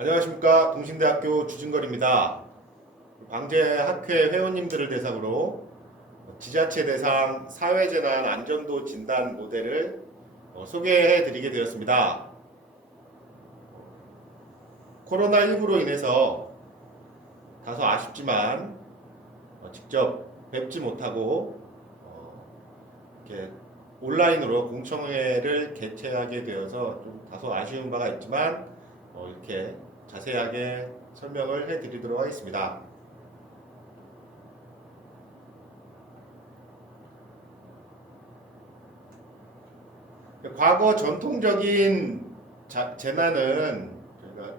안녕하십니까. 동신대학교 주진걸입니다. 방재학회 회원님들을 대상으로 지자체 대상 사회재난 안전도 진단 모델을 소개해 드리게 되었습니다. 코로나19로 인해서 다소 아쉽지만 직접 뵙지 못하고 이렇게 온라인으로 공청회를 개최하게 되어서 좀 다소 아쉬운 바가 있지만 이렇게 자세하게 설명을 해드리도록 하겠습니다. 과거 전통적인 재난은 저희가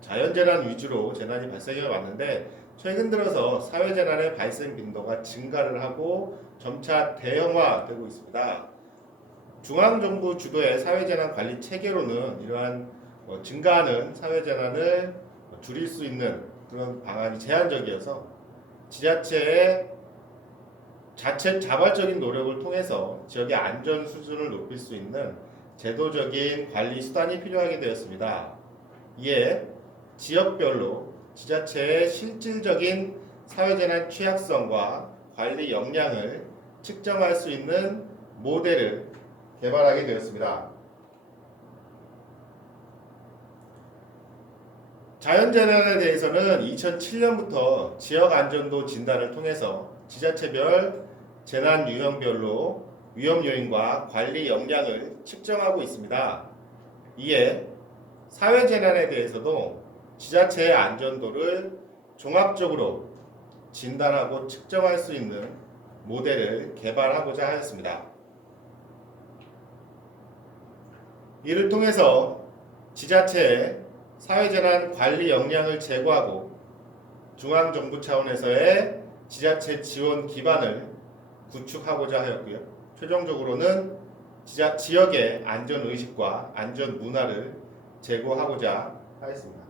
자연재난 위주로 재난이 발생해 왔는데 최근 들어서 사회재난의 발생 빈도가 증가를 하고 점차 대형화되고 있습니다. 중앙정부 주도의 사회재난 관리 체계로는 이러한 증가하는 사회재난을 줄일 수 있는 그런 방안이 제한적이어서 지자체의 자체 자발적인 노력을 통해서 지역의 안전 수준을 높일 수 있는 제도적인 관리 수단이 필요하게 되었습니다. 이에 지역별로 지자체의 실질적인 사회재난 취약성과 관리 역량을 측정할 수 있는 모델을 개발하게 되었습니다. 자연재난에 대해서는 2007년부터 지역안전도 진단을 통해서 지자체별 재난 유형별로 위험 요인과 관리 역량을 측정하고 있습니다. 이에 사회재난에 대해서도 지자체의 안전도를 종합적으로 진단하고 측정할 수 있는 모델을 개발하고자 하였습니다. 이를 통해서 지자체의 사회재난 관리 역량을 제고하고 중앙정부 차원에서의 지자체 지원 기반을 구축하고자 하였고요. 최종적으로는 지역의 안전의식과 안전문화를 제고하고자 하였습니다.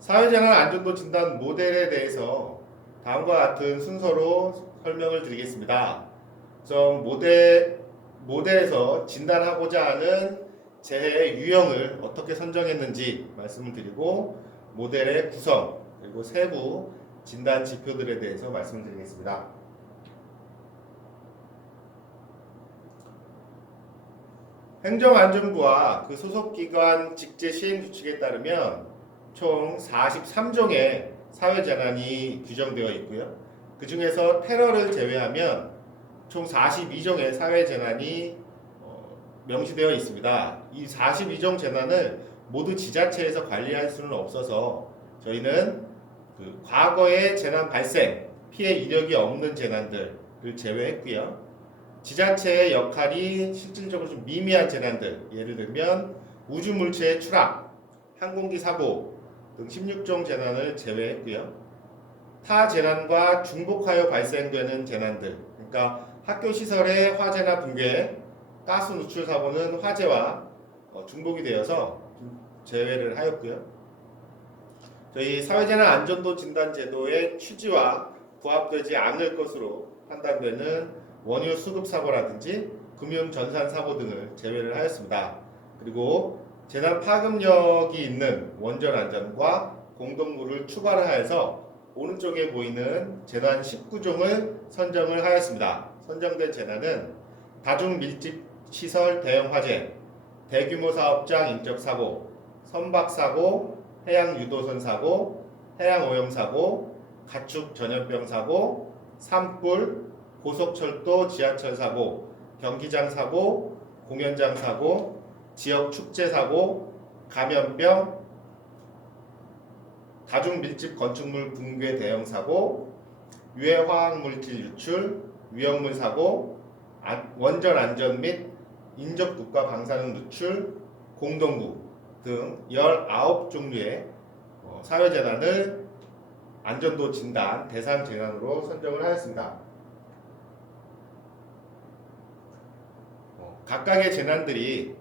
사회재난 안전도 진단 모델에 대해서 다음과 같은 순서로 설명을 드리겠습니다. 우선 모델에서 진단하고자 하는 재해의 유형을 어떻게 선정했는지 말씀을 드리고 모델의 구성 그리고 세부 진단 지표들에 대해서 말씀을 드리겠습니다. 행정안전부와 그 소속기관 직제 시행규칙에 따르면 총 43종의 사회재난이 규정되어 있고요. 그 중에서 테러를 제외하면 총 42종의 사회재난이 명시되어 있습니다. 이 42종 재난을 모두 지자체에서 관리할 수는 없어서 저희는 그 과거의 재난 발생, 피해 이력이 없는 재난들을 제외했고요. 지자체의 역할이 실질적으로 좀 미미한 재난들, 예를 들면 우주물체의 추락, 항공기 사고 등 16종 재난을 제외했고요. 타 재난과 중복하여 발생되는 재난들, 그러니까 학교 시설의 화재나 붕괴, 가스 누출 사고는 화재와 중복이 되어서 제외를 하였고요. 저희 사회재난 안전도 진단 제도의 취지와 부합되지 않을 것으로 판단되는 원유 수급 사고라든지 금융 전산 사고 등을 제외를 하였습니다. 그리고 재난 파급력이 있는 원전 안전과 공동구를 추가를 하여서 오른쪽에 보이는 재난 19종을 선정을 하였습니다. 선정된 재난은 다중 밀집 시설 대형 화재, 대규모 사업장 인적 사고, 선박 사고, 해양 유도선 사고, 해양 오염 사고, 가축 전염병 사고, 산불, 고속철도 지하철 사고, 경기장 사고, 공연장 사고, 지역 축제 사고, 감염병, 다중 밀집 건축물 붕괴 대형 사고, 유해 화학 물질 유출, 위험물 사고, 원전 안전 및 인접 국가 방사능 누출, 공동구 등 19종류의 사회재난을 안전도 진단 대상 재난으로 선정을 하였습니다. 각각의 재난들이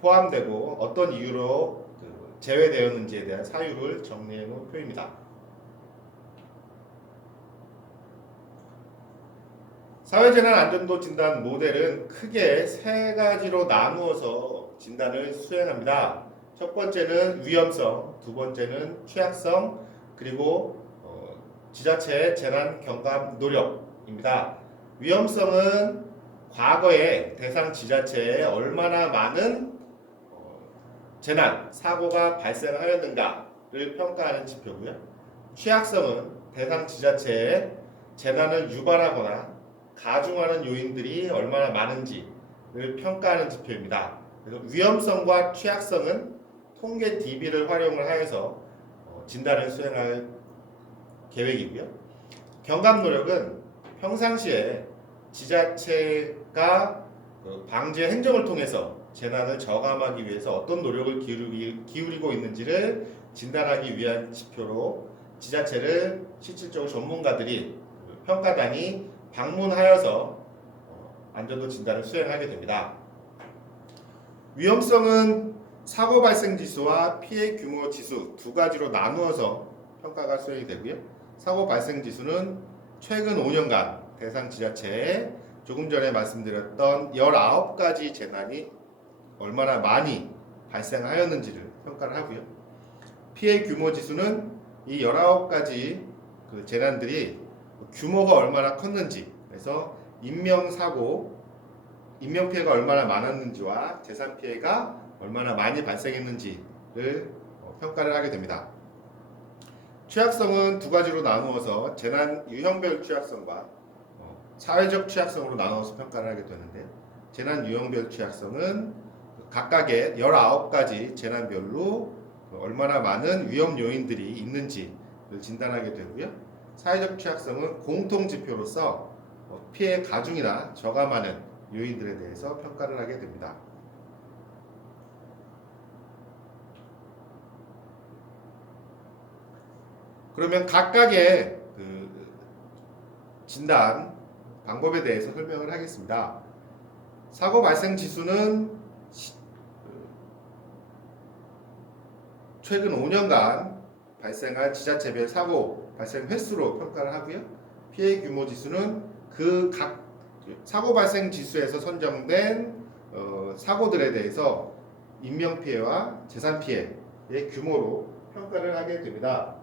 포함되고 어떤 이유로 제외되었는지에 대한 사유를 정리해 놓은 표입니다. 사회재난 안전도 진단 모델은 크게 세 가지로 나누어서 진단을 수행합니다. 첫 번째는 위험성, 두 번째는 취약성, 그리고 지자체의 재난 경감 노력입니다. 위험성은 과거에 대상 지자체에 얼마나 많은 재난, 사고가 발생하였는가를 평가하는 지표고요. 취약성은 대상 지자체에 재난을 유발하거나 가중하는 요인들이 얼마나 많은지를 평가하는 지표입니다. 그래서 위험성과 취약성은 통계 DB를 활용을 하여서 진단을 수행할 계획이고요. 경감 노력은 평상시에 지자체가 방제 행정을 통해서 재난을 저감하기 위해서 어떤 노력을 기울이고 있는지를 진단하기 위한 지표로 지자체를 실질적으로 전문가들이 평가단이 방문하여서 안전도 진단을 수행하게 됩니다. 위험성은 사고 발생 지수와 피해 규모 지수 두 가지로 나누어서 평가가 수행이 되고요. 사고 발생 지수는 최근 5년간 대상 지자체에 조금 전에 말씀드렸던 19가지 재난이 얼마나 많이 발생하였는지를 평가를 하고요. 피해 규모 지수는 이 19가지 그 재난들이 규모가 얼마나 컸는지, 그래서 인명사고, 인명피해가 얼마나 많았는지와 재산피해가 얼마나 많이 발생했는지를 평가를 하게 됩니다. 취약성은 두 가지로 나누어서 재난 유형별 취약성과 사회적 취약성으로 나누어서 평가를 하게 되는데요. 재난 유형별 취약성은 각각의 19가지 재난별로 얼마나 많은 위험 요인들이 있는지를 진단하게 되고요. 사회적 취약성은 공통 지표로서 피해 가중이나 저감하는 요인들에 대해서 평가를 하게 됩니다. 그러면 각각의 그 진단 방법에 대해서 설명을 하겠습니다. 사고 발생 지수는 최근 5년간 발생한 지자체별 사고 발생 횟수로 평가를 하고요. 피해 규모 지수는 그 각 사고 발생 지수에서 선정된 사고들에 대해서 인명 피해와 재산 피해의 규모로 평가를 하게 됩니다.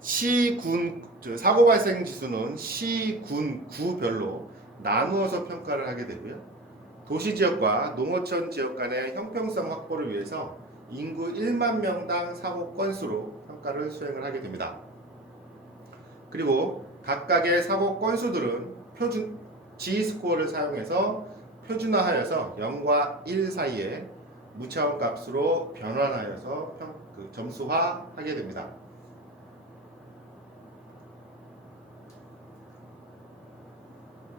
시, 군 사고 발생 지수는 시, 군, 구별로 나누어서 평가를 하게 되고요. 도시 지역과 농어촌 지역 간의 형평성 확보를 위해서 인구 1만 명당 사고 건수로 평가를 수행을 하게 됩니다. 그리고 각각의 사고 건수들은 표준 G스코어를 사용해서 표준화하여서 0과 1 사이에 무차원 값으로 변환하여서 점수화하게 됩니다.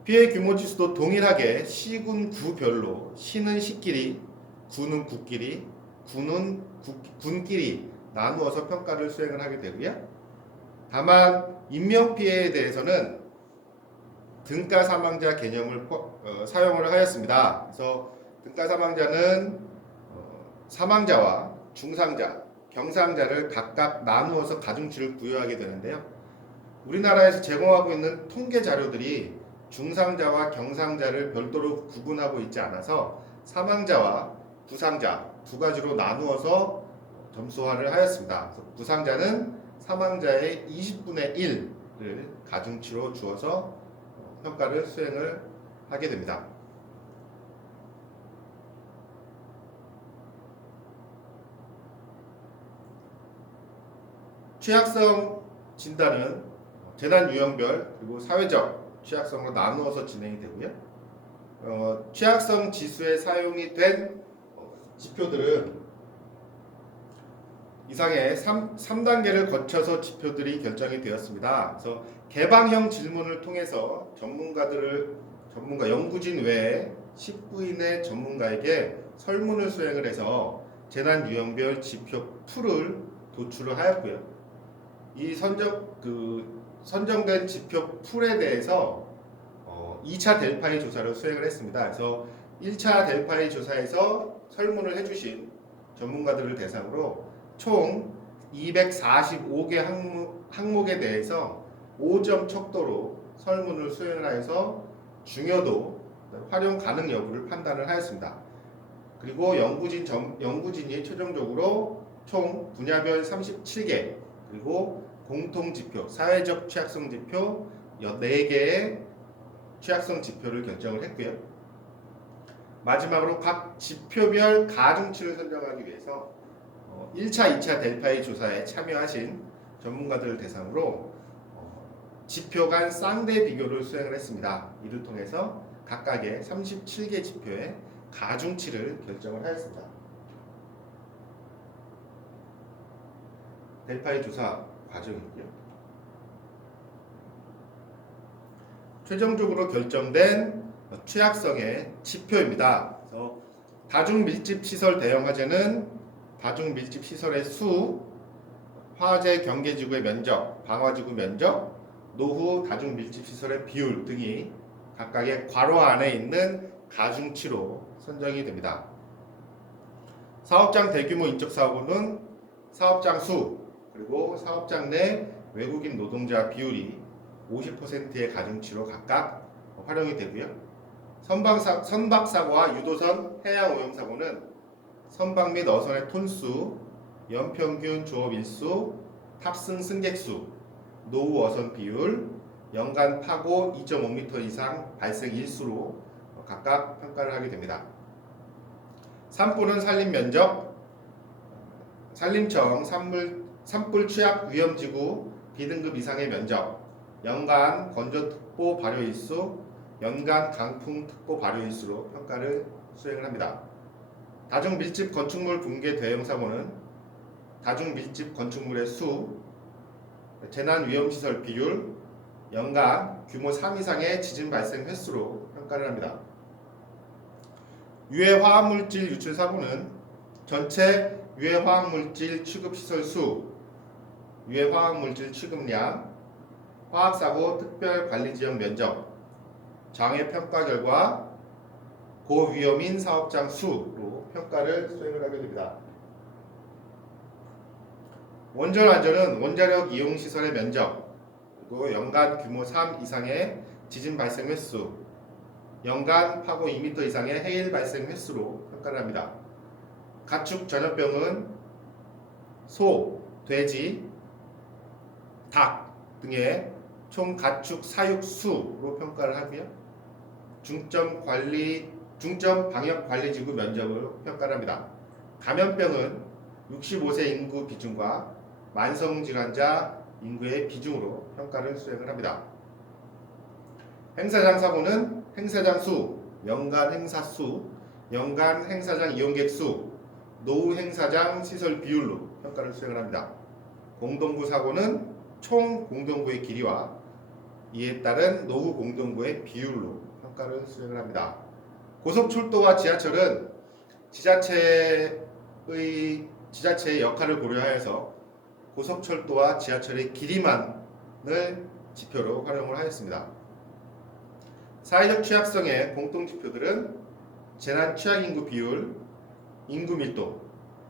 피해 규모 지수도 동일하게 시군 구별로 시는 시끼리, 구는 구끼리, 군은 군끼리 나누어서 평가를 수행을 하게 되고요. 다만 인명피해에 대해서는 등가 사망자 개념을 사용을 하였습니다. 그래서 등가 사망자는 사망자와 중상자, 경상자를 각각 나누어서 가중치를 부여하게 되는데요. 우리나라에서 제공하고 있는 통계 자료들이 중상자와 경상자를 별도로 구분하고 있지 않아서 사망자와 부상자 두 가지로 나누어서 점수화를 하였습니다. 그래서 부상자는 사망자의 20분의 1을 가중치로 주어서 평가를 수행을 하게 됩니다. 취약성 진단은 재난 유형별 그리고 사회적 취약성으로 나누어서 진행이 되고요. 취약성 지수에 사용이 된 지표들은 이상의 3단계를 거쳐서 지표들이 결정이 되었습니다. 그래서 개방형 질문을 통해서 전문가 연구진 외에 19인의 전문가에게 설문을 수행을 해서 재난 유형별 지표 풀을 도출을 하였고요. 이 선정된 지표 풀에 대해서 2차 델파이 조사를 수행을 했습니다. 그래서 1차 델파이 조사에서 설문을 해주신 전문가들을 대상으로 총 245개 항목에 대해서 5점 척도로 설문을 수행을 하여서 중요도, 활용 가능 여부를 판단을 하였습니다. 그리고 연구진이 최종적으로 총 분야별 37개, 그리고 공통지표, 사회적 취약성 지표 4개의 취약성 지표를 결정을 했고요. 마지막으로 각 지표별 가중치를 선정하기 위해서 1차, 2차 델파이 조사에 참여하신 전문가들을 대상으로 지표 간 쌍대 비교를 수행을 했습니다. 이를 통해서 각각의 37개 지표의 가중치를 결정을 하였습니다. 델파이 조사 과정이고요. 최종적으로 결정된 취약성의 지표입니다. 그래서 다중밀집시설 대형 화재는 다중밀집시설의 수, 화재 경계지구의 면적, 방화지구 면적, 노후 다중밀집시설의 비율 등이 각각의 괄호 안에 있는 가중치로 선정이 됩니다. 사업장 대규모 인적 사고는 사업장 수, 그리고 사업장 내 외국인 노동자 비율이 50%의 가중치로 각각 활용이 되고요. 선박사고와 유도선 해양오염사고는 선박 및 어선의 톤수, 연평균 조업 일수, 탑승 승객수, 노후 어선 비율, 연간 파고 2.5m 이상 발생 일수로 각각 평가를 하게 됩니다. 산불은 산림 면적, 산림청 산불 취약 위험지구 B등급 이상의 면적, 연간 건조특보 발효일수, 연간 강풍특보 발효일수로 평가를 수행을 합니다. 다중밀집 건축물 붕괴 대형 사고는 다중밀집 건축물의 수, 재난위험시설 비율, 연간 규모 3 이상의 지진 발생 횟수로 평가를 합니다. 유해화학물질 유출 사고는 전체 유해화학물질 취급시설 수, 유해화학물질 취급량, 화학사고 특별관리지역 면적, 장애평가 결과 고위험인 사업장 수로 평가를 수행을 하게 됩니다. 원전 안전은 원자력 이용시설의 면적, 그리고 연간 규모 3 이상의 지진 발생 횟수, 연간 파고 2m 이상의 해일 발생 횟수로 평가를 합니다. 가축 전염병은 소, 돼지, 닭 등의 총 가축 사육 수로 평가를 하고요. 중점 방역 관리지구 면적으로 평가를 합니다. 감염병은 65세 인구 비중과 만성질환자 인구의 비중으로 평가를 수행을 합니다. 행사장 사고는 행사장 수, 연간 행사 수, 연간 행사장 이용객 수, 노후 행사장 시설 비율로 평가를 수행을 합니다. 공동구 사고는 총 공동구의 길이와 이에 따른 노후 공동구의 비율로 평가를 수행을 합니다. 고속철도와 지하철은 지자체의 역할을 고려하여서 고속철도와 지하철의 길이만을 지표로 활용을 하였습니다. 사회적 취약성의 공통지표들은 재난 취약인구 비율, 인구 밀도,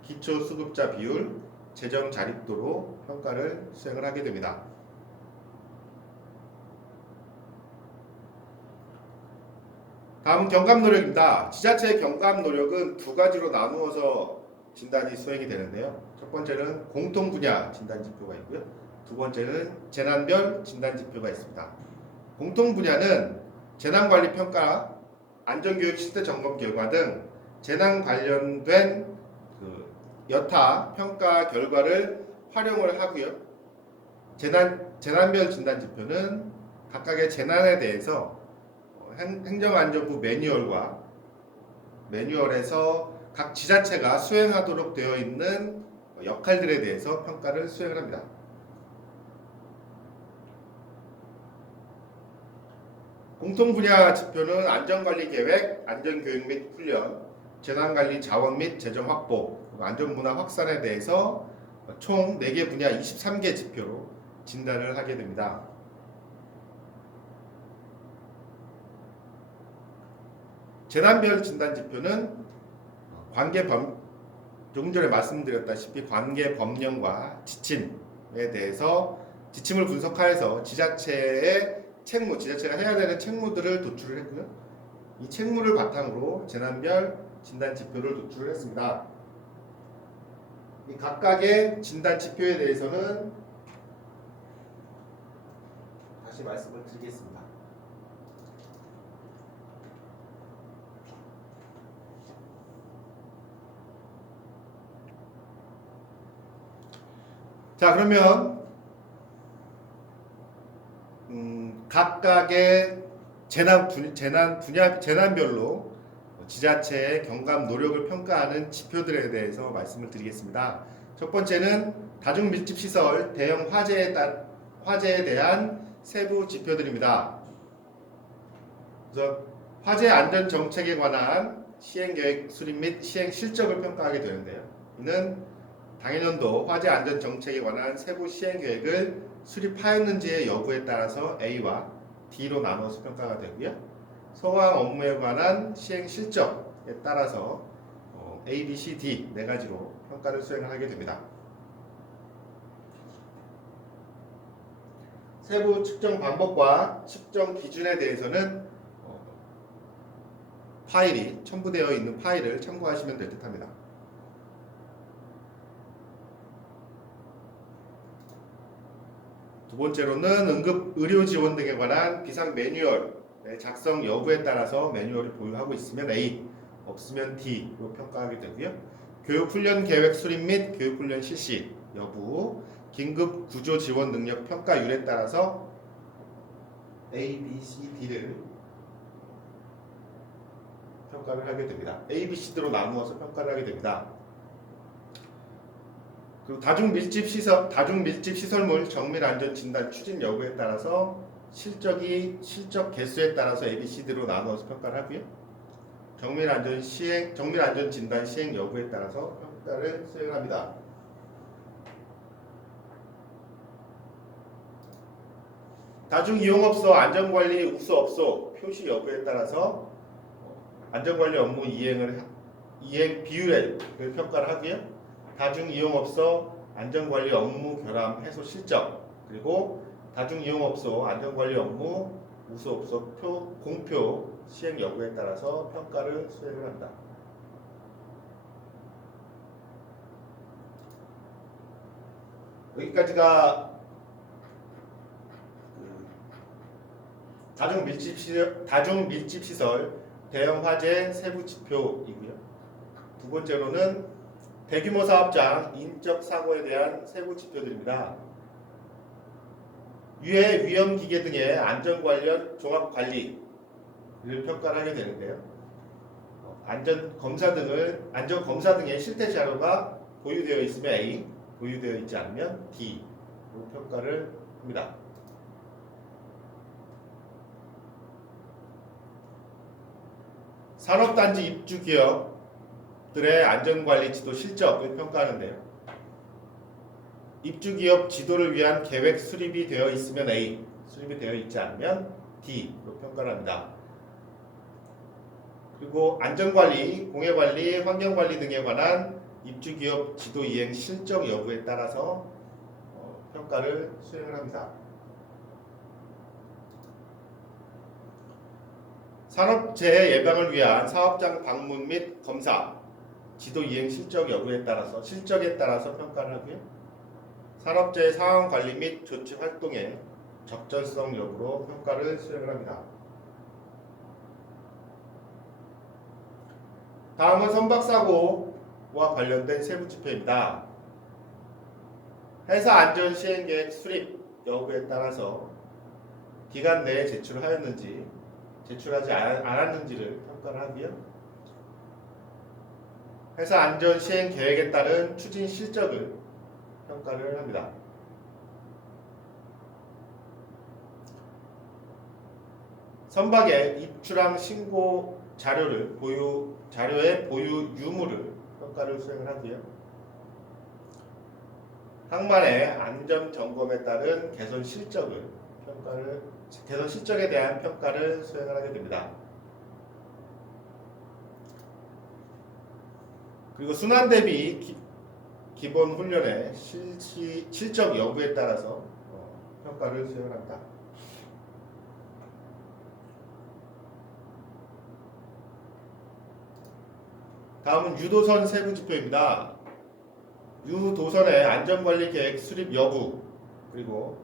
기초수급자 비율, 재정 자립도로 평가를 수행을 하게 됩니다. 다음은 경감 노력입니다. 지자체의 경감 노력은 두 가지로 나누어서 진단이 수행이 되는데요. 첫 번째는 공통 분야 진단 지표가 있고요. 두 번째는 재난별 진단 지표가 있습니다. 공통 분야는 재난관리 평가, 안전교육 실태 점검 결과 등 재난 관련된 여타 평가 결과를 활용을 하고요. 재난별 진단 지표는 각각의 재난에 대해서 행정안전부 매뉴얼에서 각 지자체가 수행하도록 되어 있는 역할들에 대해서 평가를 수행을 합니다. 공통 분야 지표는 안전관리 계획, 안전교육 및 훈련, 재난관리 자원 및 재정 확보, 안전문화 확산에 대해서 총 4개 분야 23개 지표로 진단을 하게 됩니다. 재난별 진단 지표는 조금 전에 말씀드렸다시피 관계 법령과 지침에 대해서 지침을 분석하여서 지자체의 책무, 지자체가 해야 되는 책무들을 도출을 했고요. 이 책무를 바탕으로 재난별 진단 지표를 도출을 했습니다. 이 각각의 진단 지표에 대해서는 다시 말씀을 드리겠습니다. 자, 그러면 각각의 재난별로 지자체의 경감 노력을 평가하는 지표들에 대해서 말씀을 드리겠습니다. 첫 번째는 다중밀집시설 대형 화재에 대한 세부 지표들입니다. 그래서 화재 안전 정책에 관한 시행계획 수립 및 시행 실적을 평가하게 되는데요. 이는 당해년도 화재 안전 정책에 관한 세부 시행계획을 수립하였는지의 여부에 따라서 A와 D로 나눠서 평가가 되고요. 소방 업무에 관한 시행 실적에 따라서 A, B, C, D 네 가지로 평가를 수행을 하게 됩니다. 세부 측정 방법과 측정 기준에 대해서는 파일이 첨부되어 있는 파일을 참고하시면 될 듯합니다. 두 번째로는 응급 의료 지원 등에 관한 비상 매뉴얼 작성 여부에 따라서 매뉴얼을 보유하고 있으면 A, 없으면 D로 평가하게 되고요. 교육훈련 계획 수립 및 교육훈련 실시 여부, 긴급 구조 지원 능력 평가율에 따라서 A, B, C, D를 평가를 하게 됩니다. A, B, C로 나누어서 평가를 하게 됩니다. 그리고 다중밀집 시설물 정밀 안전 진단 추진 여부에 따라서 실적 개수에 따라서 A, B, C로 나누어서 평가를 하고요. 정밀 안전 진단 시행 여부에 따라서 평가를 수행합니다. 다중이용업소 안전관리 우수업소 표시 여부에 따라서 안전관리 업무 이행 비율을 평가를 하고요. 다중이용업소 안전관리 업무 결함 해소 실적, 그리고 다중이용업소 안전관리 업무 우수업소 공표 시행 여부에 따라서 평가를 수행을 합니다. 여기까지가 다중밀집시설 대형 화재 세부 지표이고요. 두 번째로는 대규모 사업장 인적 사고에 대한 세부 지표들입니다. 유해 위험 기계 등의 안전 관련 종합 관리를 평가를 하게 되는데요. 안전 검사 등의 실태 자료가 보유되어 있으면 A, 보유되어 있지 않으면 D로 평가를 합니다. 산업단지 입주 기업들의 안전관리 지도 실적을 평가하는데요. 입주 기업 지도를 위한 계획 수립이 되어 있으면 A, 수립이 되어 있지 않으면 D로 평가를 합니다. 그리고 안전관리, 공해관리, 환경관리 등에 관한 입주 기업 지도 이행 실적 여부에 따라서 평가를 수행을 합니다. 산업재해 예방을 위한 사업장 방문 및 검사, 지도 이행 실적에 따라서 평가를 하고요. 산업재해 상황 관리 및 조치 활동의 적절성 여부로 평가를 수행을 합니다. 다음은 선박사고와 관련된 세부 지표입니다. 회사 안전 시행 계획 수립 여부에 따라서 기간 내에 제출하였는지 제출하지 않았는지를 평가를 하고요. 회사 안전 시행 계획에 따른 추진 실적을 평가를 합니다. 선박의 입출항 신고 자료의 보유 유무를 평가를 수행을 하고요. 항만의 안전 점검에 따른 개선 실적에 대한 평가를 수행을 하게 됩니다. 그리고 순환 대비 기본 훈련의 실적 여부에 따라서 평가를 수행합니다. 다음은 유도선 세부 지표입니다. 유도선의 안전관리 계획 수립 여부, 그리고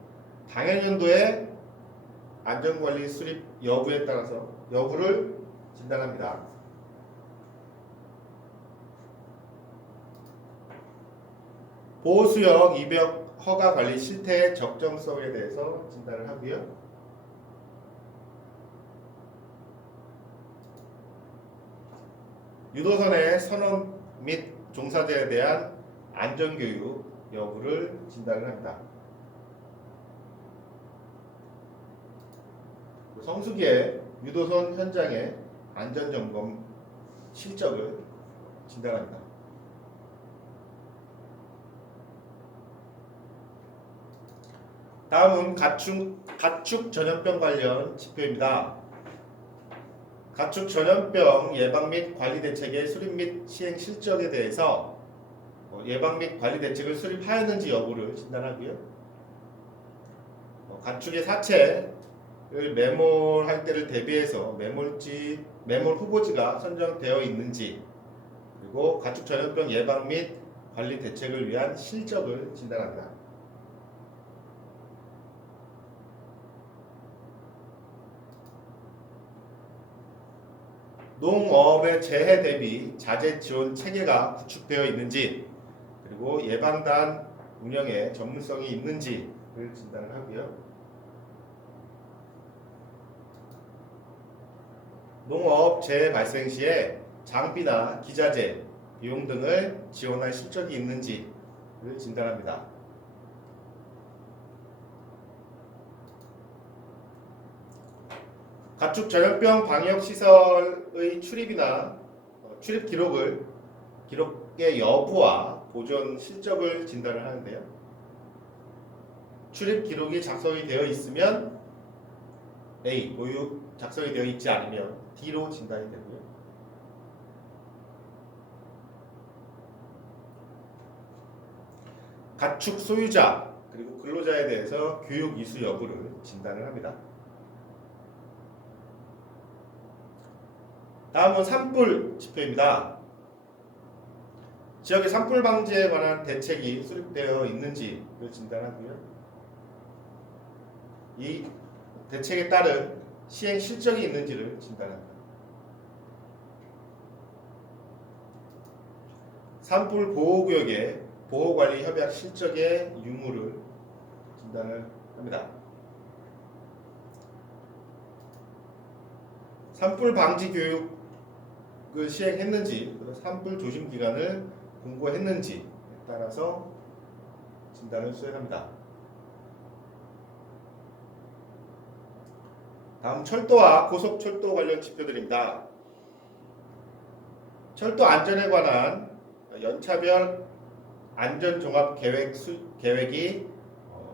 당해년도의 안전관리 수립 여부에 따라서 여부를 진단합니다. 보호수역 이벽 허가 관리 실태의 적정성에 대해서 진단을 하고요. 유도선의 선원 및 종사자에 대한 안전교육 여부를 진단을 합니다. 성수기의 유도선 현장의 안전점검 실적을 진단합니다. 다음은 가축 전염병 관련 지표입니다. 가축 전염병 예방 및 관리 대책의 수립 및 시행 실적에 대해서 예방 및 관리 대책을 수립하였는지 여부를 진단하고요. 가축의 사체를 매몰할 때를 대비해서 매몰 후보지가 선정되어 있는지, 그리고 가축 전염병 예방 및 관리 대책을 위한 실적을 진단합니다. 농업의 재해 대비 자재 지원 체계가 구축되어 있는지, 그리고 예방단 운영에 전문성이 있는지를 진단을 하고요. 농업 재해 발생 시에 장비나 기자재, 비용 등을 지원할 실적이 있는지를 진단합니다. 가축 전염병 방역 시설의 출입이나 출입 기록의 여부와 보존 실적을 진단을 하는데요. 출입 기록이 작성이 되어 있으면 A, 작성이 되어 있지 않으면 D로 진단이 되고요. 가축 소유자 그리고 근로자에 대해서 교육 이수 여부를 진단을 합니다. 다음은 산불 지표입니다. 지역의 산불 방지에 관한 대책이 수립되어 있는지를 진단하고요. 이 대책에 따른 시행 실적이 있는지를 진단합니다. 산불 보호구역의 보호관리 협약 실적의 유무를 진단을 합니다. 산불 방지 교육을 시행했는지, 산불 조심 기간을 공고했는지에 따라서 진단을 수행합니다. 다음 철도와 고속철도 관련 지표들입니다. 철도 안전에 관한 연차별 안전종합 계획이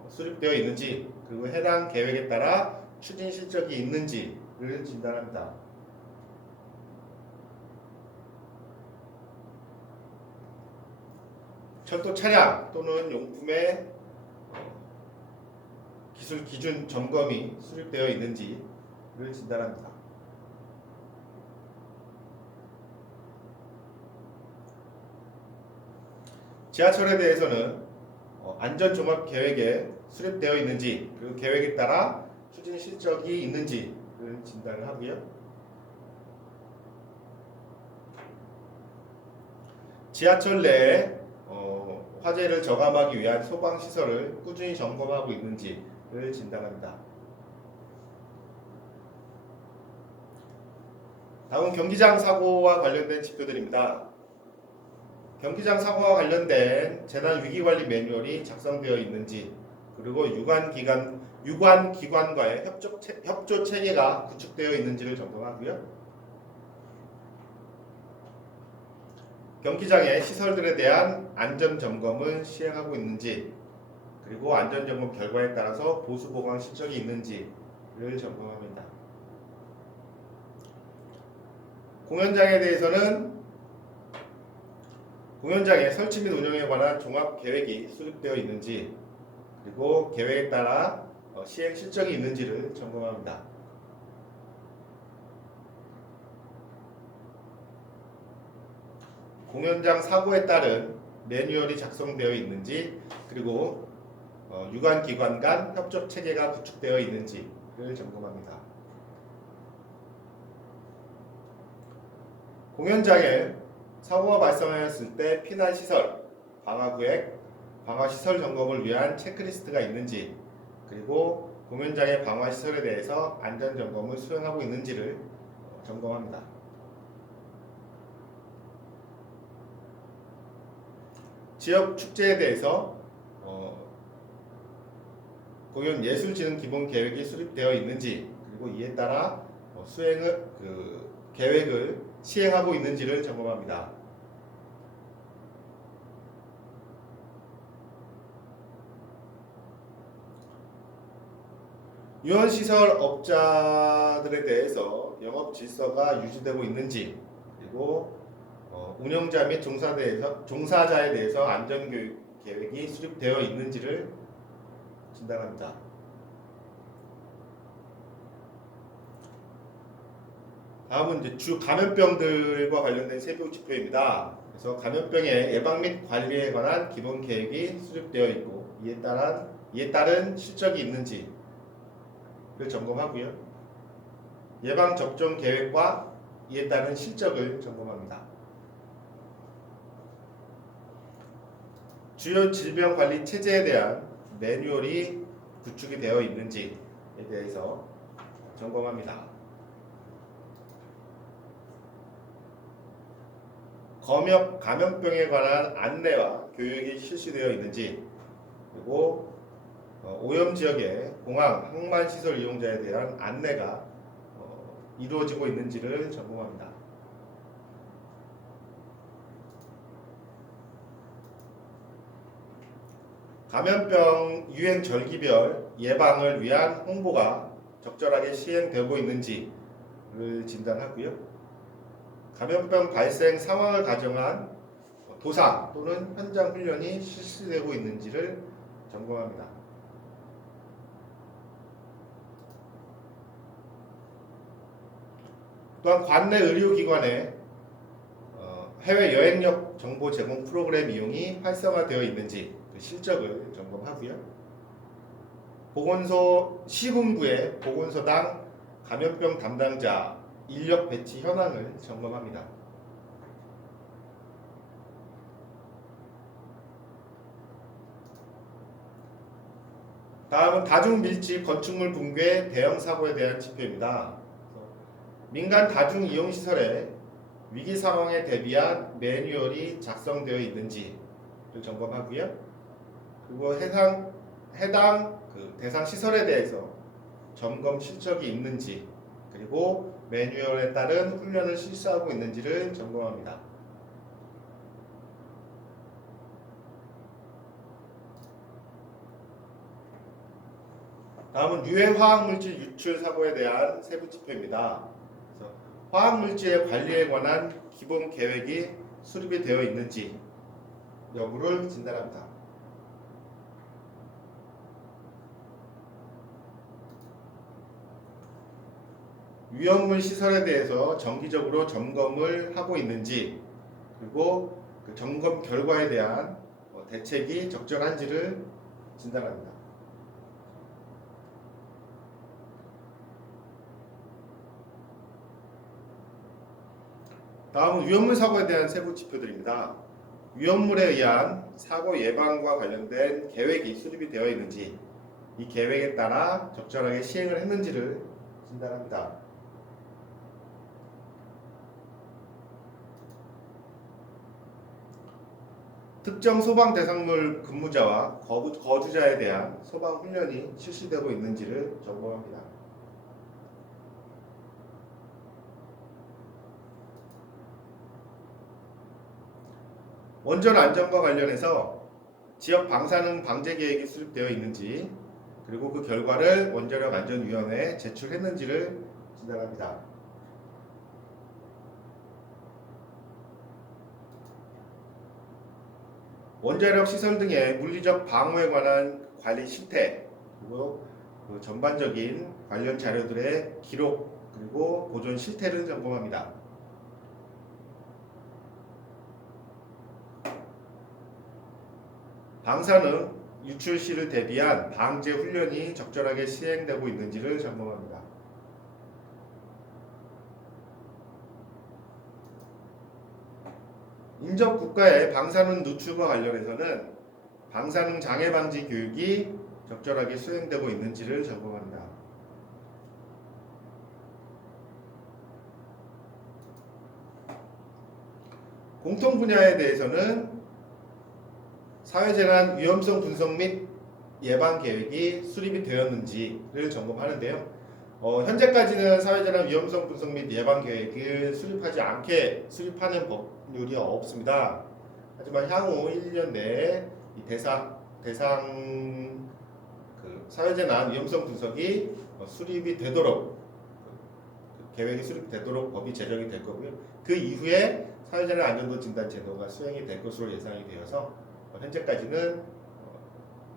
수립되어 있는지, 그리고 해당 계획에 따라 추진 실적이 있는지를 진단합니다. 철도 차량 또는 용품의 기술 기준 점검이 수립되어 있는지를 진단합니다. 지하철에 대해서는 안전종합 계획에 수립되어 있는지, 그리고 계획에 따라 추진 실적이 있는지를 진단을 하고요. 지하철 내에 화재를 저감하기 위한 소방시설을 꾸준히 점검하고 있는지를 진단합니다. 다음은 경기장 사고와 관련된 지표들입니다. 경기장 사고와 관련된 재난 위기관리 매뉴얼이 작성되어 있는지, 그리고 유관 기관과의 협조 체계가 구축되어 있는지를 점검하고요. 경기장의 시설들에 대한 안전점검을 시행하고 있는지, 그리고 안전점검 결과에 따라서 보수 보강 실적이 있는지를 점검합니다. 공연장에 대해서는 공연장의 설치 및 운영에 관한 종합 계획이 수립되어 있는지, 그리고 계획에 따라 시행 실적이 있는지를 점검합니다. 공연장 사고에 따른 매뉴얼이 작성되어 있는지, 그리고 유관 기관 간 협조 체계가 구축되어 있는지를 점검합니다. 공연장에 사고가 발생하였을 때 피난 시설, 방화 구획, 방화 시설 점검을 위한 체크리스트가 있는지, 그리고 공연장의 방화 시설에 대해서 안전 점검을 수행하고 있는지를 점검합니다. 지역 축제에 대해서 공연 예술진흥 기본 계획이 수립되어 있는지, 그리고 이에 따라 계획을 시행하고 있는지를 점검합니다. 유원시설 업자들에 대해서 영업 질서가 유지되고 있는지, 그리고 운영자 및 종사자에 대해서 안전교육 계획이 수립되어 있는지를 진단합니다. 다음은 이제 주 감염병들과 관련된 세부 지표입니다. 그래서 감염병의 예방 및 관리에 관한 기본 계획이 수립되어 있고, 이에 따른 실적이 있는지를 점검하고요. 예방 접종 계획과 이에 따른 실적을 점검합니다. 주요 질병 관리 체제에 대한 매뉴얼이 구축이 되어 있는지에 대해서 점검합니다. 감염병에 관한 안내와 교육이 실시되어 있는지, 그리고 오염 지역의 공항, 항만 시설 이용자에 대한 안내가 이루어지고 있는지를 점검합니다. 감염병 유행 절기별 예방을 위한 홍보가 적절하게 시행되고 있는지를 진단하고요. 감염병 발생 상황을 가정한 도상 또는 현장 훈련이 실시되고 있는지를 점검합니다. 또한 관내 의료기관의 해외 여행력 정보 제공 프로그램 이용이 활성화되어 있는지 그 실적을 점검하고요. 시군구의 보건소당 감염병 담당자 인력 배치 현황을 점검합니다. 다음은 다중밀집 건축물 붕괴 대형 사고에 대한 지표입니다. 민간 다중 이용 시설에 위기 상황에 대비한 매뉴얼이 작성되어 있는지를 점검하고요. 그리고 해당 대상 시설에 대해서 점검 실적이 있는지, 그리고 매뉴얼에 따른 훈련을 실시하고 있는지를 점검합니다. 다음은 유해 화학물질 유출 사고에 대한 세부 지표입니다. 그래서 화학물질의 관리에 관한 기본 계획이 수립이 되어 있는지 여부를 진단합니다. 위험물 시설에 대해서 정기적으로 점검을 하고 있는지, 그리고 그 점검 결과에 대한 대책이 적절한지를 진단합니다. 다음은 위험물 사고에 대한 세부 지표들입니다. 위험물에 의한 사고 예방과 관련된 계획이 수립이 되어 있는지, 이 계획에 따라 적절하게 시행을 했는지를 진단합니다. 특정 소방 대상물 근무자와 거주자에 대한 소방 훈련이 실시되고 있는지를 점검합니다. 원전 안전과 관련해서 지역 방사능 방제 계획이 수립되어 있는지, 그리고 그 결과를 원자력 안전위원회에 제출했는지를 진단합니다. 원자력 시설 등의 물리적 방호에 관한 관리 실태, 그리고 그 전반적인 관련 자료들의 기록 그리고 보존 실태를 점검합니다. 방사능 유출 시를 대비한 방제 훈련이 적절하게 시행되고 있는지를 점검합니다. 인접 국가의 방사능 누출과 관련해서는 방사능 장애 방지 교육이 적절하게 수행되고 있는지를 점검합니다. 공통 분야에 대해서는 사회재난 위험성 분석 및 예방 계획이 수립이 되었는지를 점검하는데요. 현재까지는 사회재난 위험성 분석 및 예방 계획을 수립하는 법률이 없습니다. 하지만 향후 1년 내에 이 대상 그 사회재난 위험성 분석이 수립이 되도록 계획이 수립되도록 법이 제정이 될 거고요. 그 이후에 사회재난 안전도 진단 제도가 수행이 될 것으로 예상이 되어서 현재까지는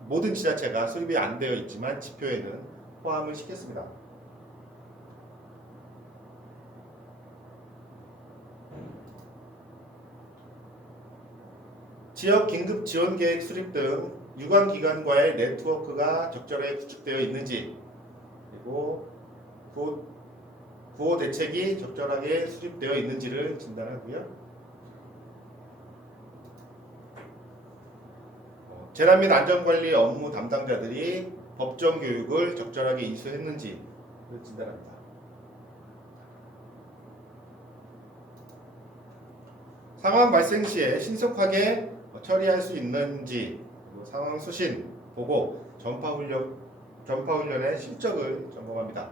모든 지자체가 수립이 안 되어 있지만 지표에는 포함을 시켰습니다. 지역 긴급 지원 계획 수립 등 유관 기관과의 네트워크가 적절하게 구축되어 있는지, 그리고 구호 대책이 적절하게 수립되어 있는지를 진단하고요. 재난 및 안전관리 업무 담당자들이 법정 교육을 적절하게 이수했는지를 진단합니다. 상황 발생 시에 신속하게 처리할 수 있는지, 상황 수신, 보고, 전파 훈련의 실적을 점검합니다.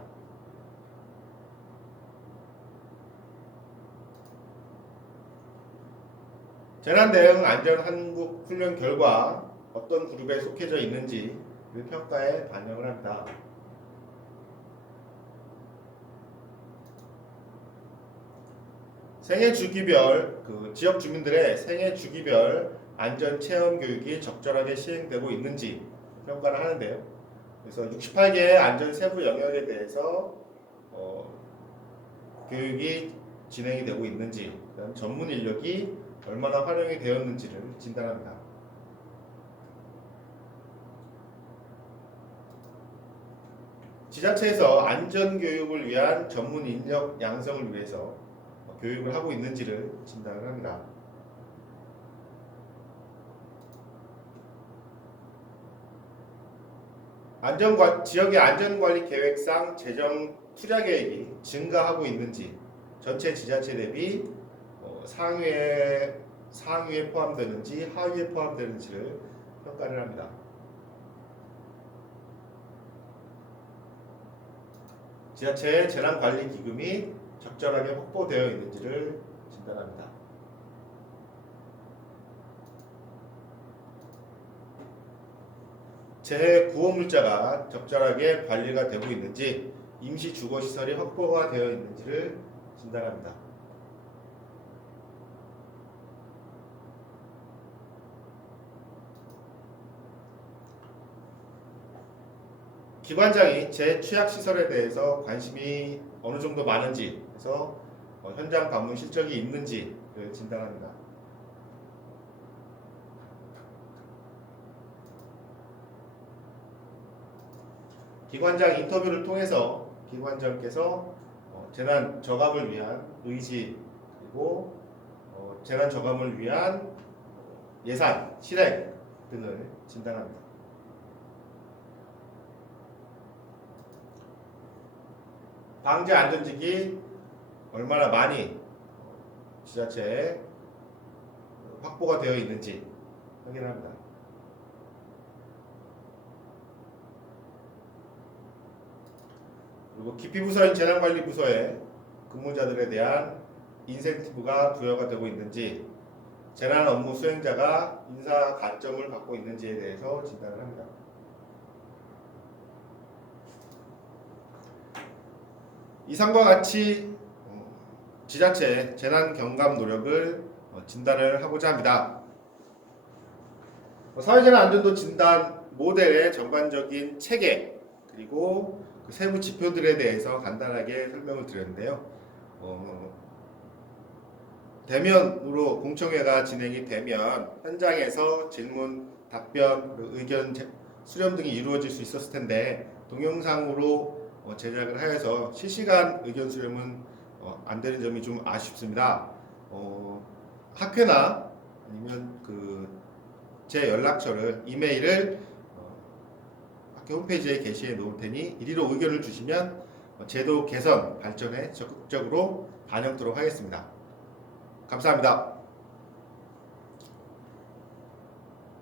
재난 대응 안전 한국 훈련 결과 어떤 그룹에 속해져 있는지를 평가에 반영을 합니다. 생애 주기별 지역 주민들의 생애 주기별 안전 체험 교육이 적절하게 시행되고 있는지 평가를 하는데요. 그래서 68개의 안전 세부 영역에 대해서 교육이 진행이 되고 있는지, 그다음 전문 인력이 얼마나 활용이 되었는지를 진단합니다. 지자체에서 안전교육을 위한 전문 인력 양성을 위해서 교육을 하고 있는지를 진단을 합니다. 지역의 안전관리 계획상 재정 투자 계획이 증가하고 있는지, 전체 지자체 대비 상위에 포함되는지 하위에 포함되는지를 평가를 합니다. 지자체의 재난관리 기금이 적절하게 확보되어 있는지를 진단합니다. 재해 구호물자가 적절하게 관리가 되고 있는지, 임시 주거시설이 확보가 되어 있는지를 진단합니다. 기관장이 재취약시설에 대해서 관심이 어느 정도 많은지, 그래서 현장 방문 실적이 있는지를 진단합니다. 기관장 인터뷰를 통해서 기관장께서 재난 저감을 위한 의지, 그리고 재난 저감을 위한 예산, 실행 등을 진단합니다. 방제 안전지기 얼마나 많이 지자체에 확보가 되어 있는지 확인합니다. 그리고 기피부서인 재난관리부서에 근무자들에 대한 인센티브가 부여가 되고 있는지, 재난 업무 수행자가 인사 가점을 받고 있는지에 대해서 진단을 합니다. 이상과 같이 지자체 재난 경감 노력을 진단을 하고자 합니다. 사회재난 안전도 진단 모델의 전반적인 체계 그리고 그 세부 지표들에 대해서 간단하게 설명을 드렸는데요. 대면으로 공청회가 진행이 되면 현장에서 질문, 답변, 의견 수렴 등이 이루어질 수 있었을 텐데 동영상으로 제작을 하여서 실시간 의견 수렴은 안 되는 점이 좀 아쉽습니다. 학회나 아니면 제 연락처를 이메일을 학교 홈페이지에 게시해 놓을 테니 이리로 의견을 주시면 제도 개선 발전에 적극적으로 반영토록 하겠습니다. 감사합니다.